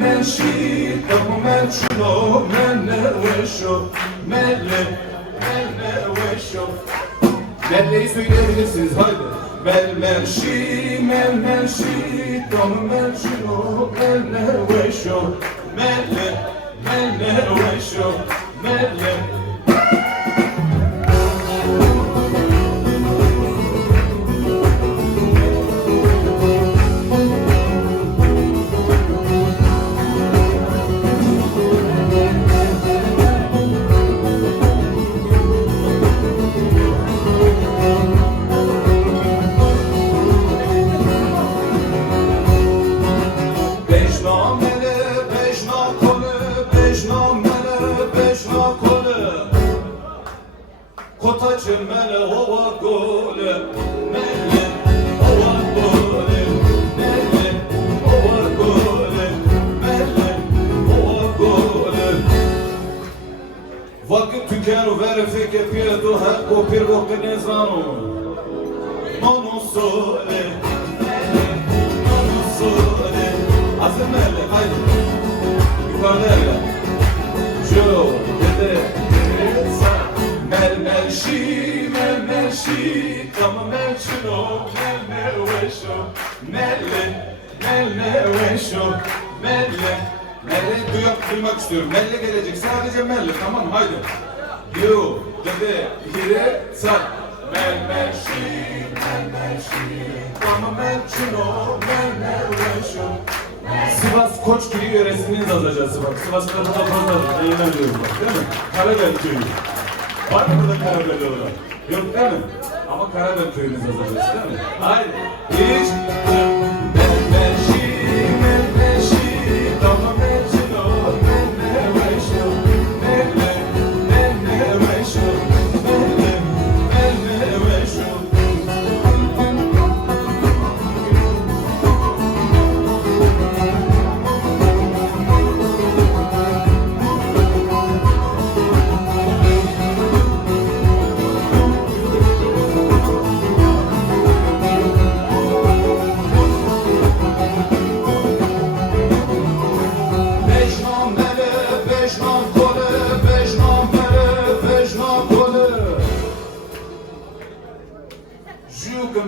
melmelşi Tamam melçino Melle veşo Melle veşo Melle'yi söyleyebilirsiniz haydi Melmelşi Tamam melçino Melle veşo Melle veşo Melle Kotaçım mele ova gole Mele ova gole Mele ova gole Mele ova gole Vakit tükenu vere feke piredo Hekko pirvoke nezano Nono sole Nono sole Hazır mele haydi Yukarıda elle Joe dede Melmelşi Tamam melçino Melle veşo Melle veşo Melle duymak istiyorum. Melle gelecek. Sadece melle. Tamam haydi. Yo dede hire sar Melmelşi Tamam melçino Melle veşo Sivas Koçköy'ü yöresinin yazacağız bak. Sivas kapıda fazla eğleniyoruz bak değil mi? Karabel köyü. Var mı burada Karabel olarak? Yok değil mi? Ama Karabel köyümüz yazacağız değil mi? Haydi. Hiç. Melmelşi Tamam melçino Melle veşo Melle veşo Melle veşo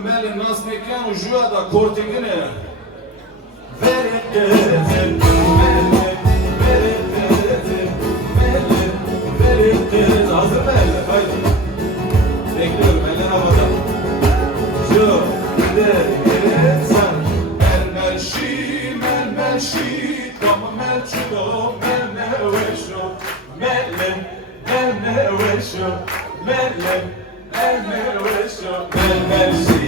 Mele nas nekanu jua da kortingine Verete Hazır mele haydi bekliyorum eller havada Jua sen Melmelşi Tamam melçino Melle veşo Melle veşo Melle veşo Melmelşi